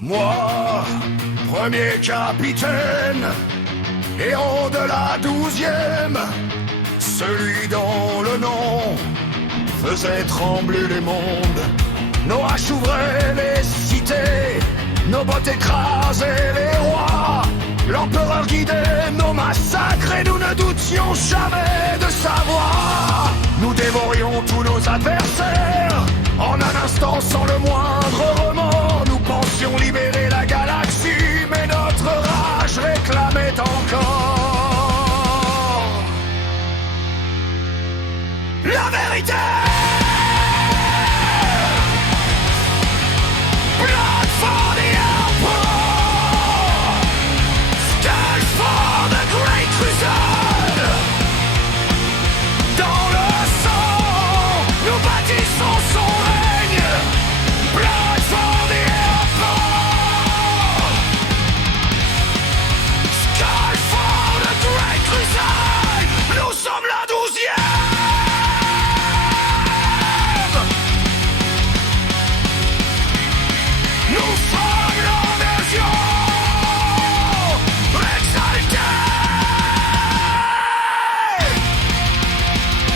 Moi, premier capitaine, héros de la 12e, celui dont le nom faisait trembler les mondes. Nos haches ouvraient les cités, nos bottes écrasaient les rois. L'empereur guidait nos massacres et nous ne doutions jamais de sa voix. Nous dévorions tous nos adversaires en un instant sans le moindre remords. Nous pensions libérer la galaxie, mais notre rage réclamait encore la vérité. Blood for the Emperor, stand for the Great Crusade. Dans le sang, nous bâtissons son règne. Blood for the Emperor, stand for the Great Crusade. Nous sommes la 12e. Nous sommes la nation exaltée.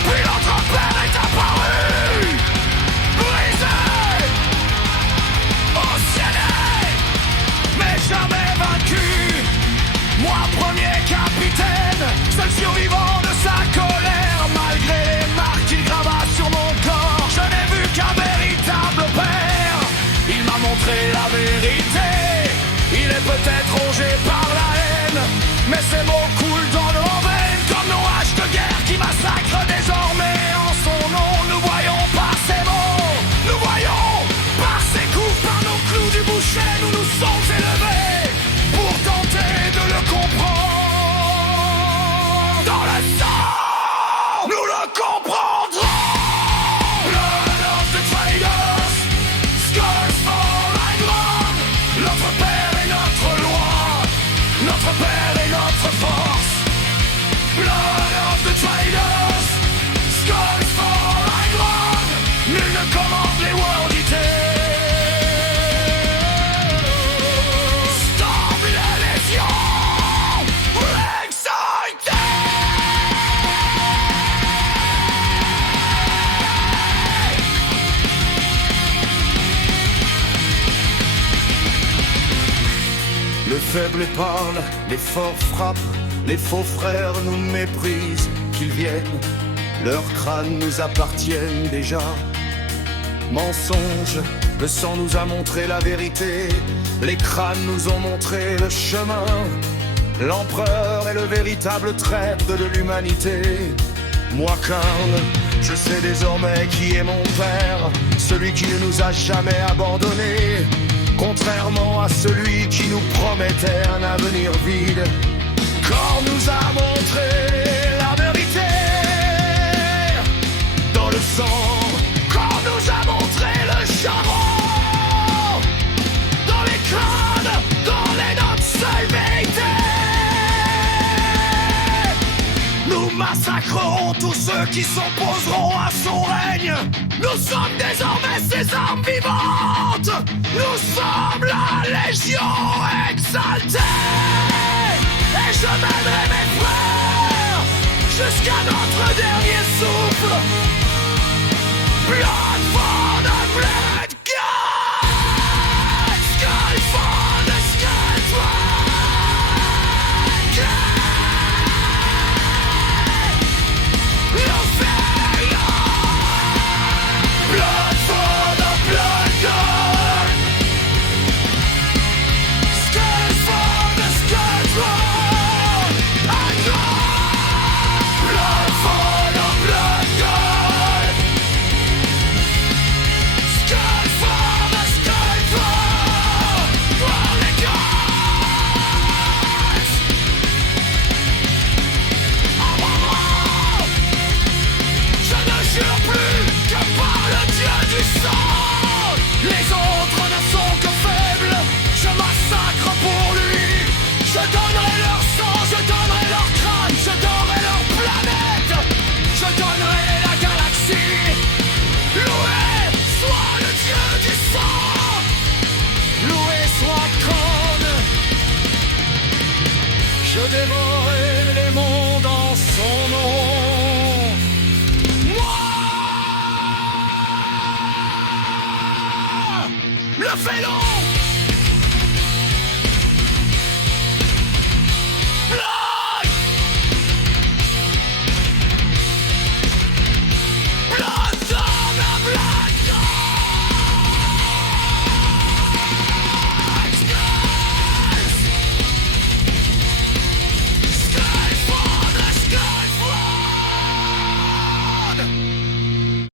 Puis notre père est apparu, brisé, oscillé, mais jamais vaincu. Moi, premier capitaine, seul survivant de sa colère, malgré les marques qu'il grava sur mon corps, je n'ai vu qu'un véritable père. Il m'a montré la vérité. Il est peut-être rongé par la haine, mais ses mots coulent dans nos veines comme nos haches de guerre qui massacrent désormais en son nom. Nous voyons par ses mots, nous voyons par ses coups, par nos clous du boucher. Nous nous sommes élevés pour tenter de le comprendre. Dans le sang, nous le comprendrons. Blood of the traitors, scars for my blood. Notre père est notre loi, notre père est notre force. Blood of the traitors, scars for my blood. Nul ne commande les worldités. Stop les légions, excités. Le faible parle, les forts frappent, les faux frères nous méprisent. Qu'ils viennent, leurs crânes nous appartiennent déjà. Mensonge, le sang nous a montré la vérité. Les crânes nous ont montré le chemin. L'empereur est le véritable traître de l'humanité. Moi, Karl, je sais désormais qui est mon père, celui qui ne nous a jamais abandonnés. Contrairement à celui qui nous promettait un avenir vide, Korn nous a montré la vérité. Dans le sang, Korn nous a montré le charbon. Dans les crânes, dans les notes, seule vérité. Nous massacrerons tous ceux qui s'opposeront à son règne. Nous sommes désormais ses armes vivantes. Nous sommes la légion exaltée. Et je mènerai mes frères jusqu'à notre dernier souffle. Blood for the blood God, skull for the skull dragon. Blood for the blood god, skull for the skull throne, and blood for the blood god, skull fait long.